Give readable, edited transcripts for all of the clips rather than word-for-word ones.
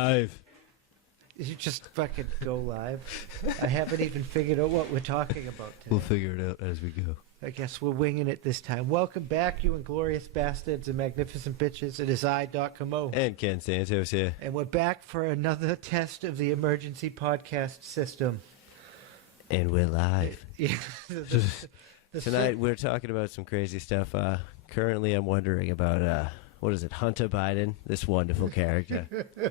Live. You just fucking go live. I haven't even figured out what we're talking about today. We'll figure it out as we go. I guess we're winging it this time. Welcome back, you Inglorious Bastards and Magnificent Bitches. It is I, Doc Camo. And Ken Santos here. And we're back for another test of the emergency podcast system. And we're live. The Tonight we're talking about some crazy stuff. Currently I'm wondering about, what is it, Hunter Biden, this wonderful character.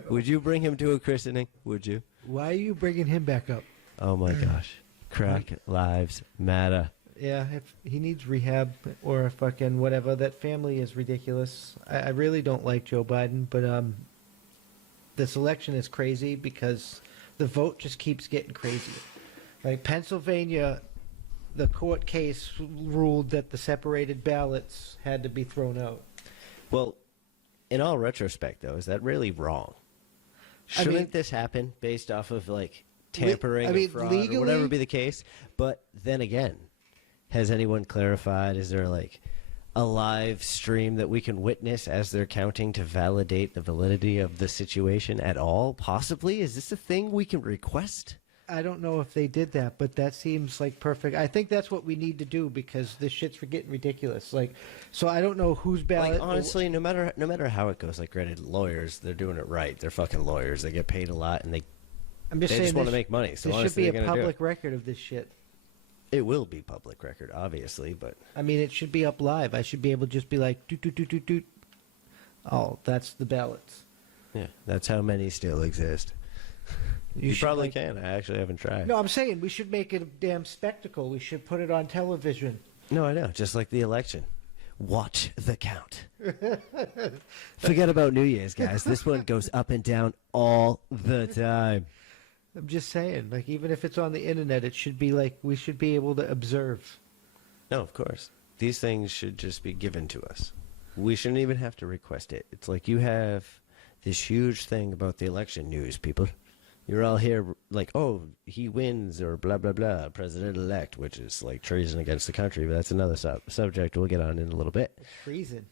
Would you bring him to a christening? Would you? Why are you bringing him back up? Oh my gosh. Crack lives matter. Yeah, if he needs rehab or fucking whatever. That family is ridiculous. I really don't like Joe Biden, but this election is crazy because the vote just keeps getting crazier. Like Pennsylvania, the court case ruled that the separated ballots had to be thrown out. Well, in all retrospect, though, is that really wrong? Shouldn't this happen based off of, like, tampering or fraud legally, or whatever be the case? But then again, has anyone clarified? Is there, like, a live stream that we can witness as they're counting to validate the validity of the situation at all? Possibly? Is this a thing we can request? I don't know if they did that, but that seems like perfect. I think that's what we need to do because this shit's getting ridiculous. Like, so I don't know whose ballot. Like, honestly, no matter how it goes, like, granted, lawyers, they're doing it right. They're fucking lawyers. They get paid a lot, and they just want to make money. So there should be a public record of this shit. It will be public record, obviously, but I mean, it should be up live. I should be able to just be like, doot, doot, doot, doot, doot. Oh, that's the ballots. Yeah, that's how many still exist. You probably like, can. I actually haven't tried. No, I'm saying we should make it a damn spectacle. We should put it on television. No, I know. Just like the election. Watch the count. Forget about New Year's, guys. This one goes up and down all the time. I'm just saying, like, even if it's on the internet, it should be like we should be able to observe. No, of course. These things should just be given to us. We shouldn't even have to request it. It's like you have this huge thing about the election news, people. You're all here like, oh, he wins or blah, blah, blah, president-elect, which is like treason against the country. But that's another subject we'll get on in a little bit. Treason.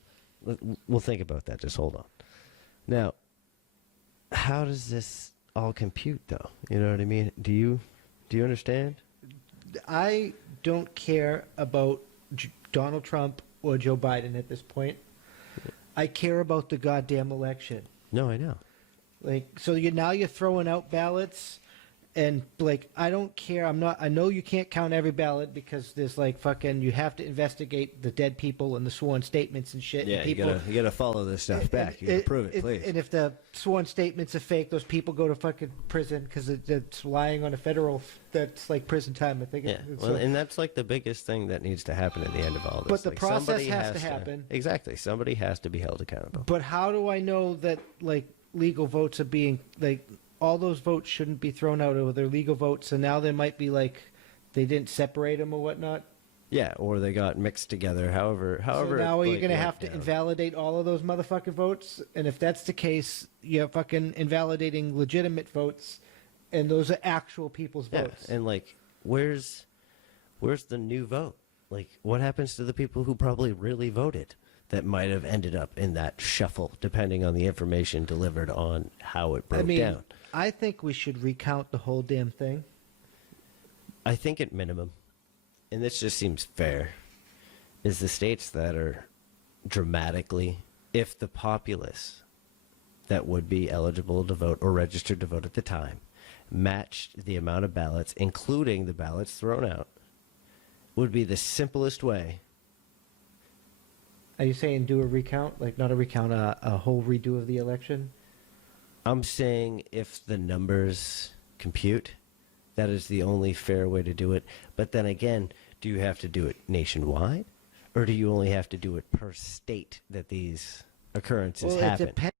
We'll think about that. Just hold on. Now, how does this all compute, though? You know what I mean? Do you understand? I don't care about Donald Trump or Joe Biden at this point. I care about the goddamn election. No, I know. Like, so now you're throwing out ballots, and like, I don't care. I know you can't count every ballot because there's like fucking. You have to investigate the dead people and the sworn statements and shit. Yeah, and people, you gotta follow this stuff back. You gotta prove it, please. And if the sworn statements are fake, those people go to fucking prison because it's lying on a federal. That's like prison time. I think. Yeah, well, and that's like the biggest thing that needs to happen at the end of all this. But the like, process has to happen. Exactly. Somebody has to be held accountable. But how do I know that like legal votes are being like all those votes shouldn't be thrown out or they're legal votes, and now there might be like they didn't separate them or whatnot. Yeah, or they got mixed together. However. So now are you going to have to invalidate all of those motherfucking votes? And if that's the case, you're fucking invalidating legitimate votes, and those are actual people's votes. And like, where's the new vote? Like, what happens to the people who probably really voted that might have ended up in that shuffle, depending on the information delivered on how it broke down? I think we should recount the whole damn thing. I think at minimum, and this just seems fair, is the states that are dramatically, if the populace that would be eligible to vote or registered to vote at the time matched the amount of ballots, including the ballots thrown out, would be the simplest way. Are you saying do a recount? Like not a recount, a whole redo of the election? I'm saying if the numbers compute, that is the only fair way to do it. But then again, do you have to do it nationwide? Or do you only have to do it per state that these occurrences happen? It depends.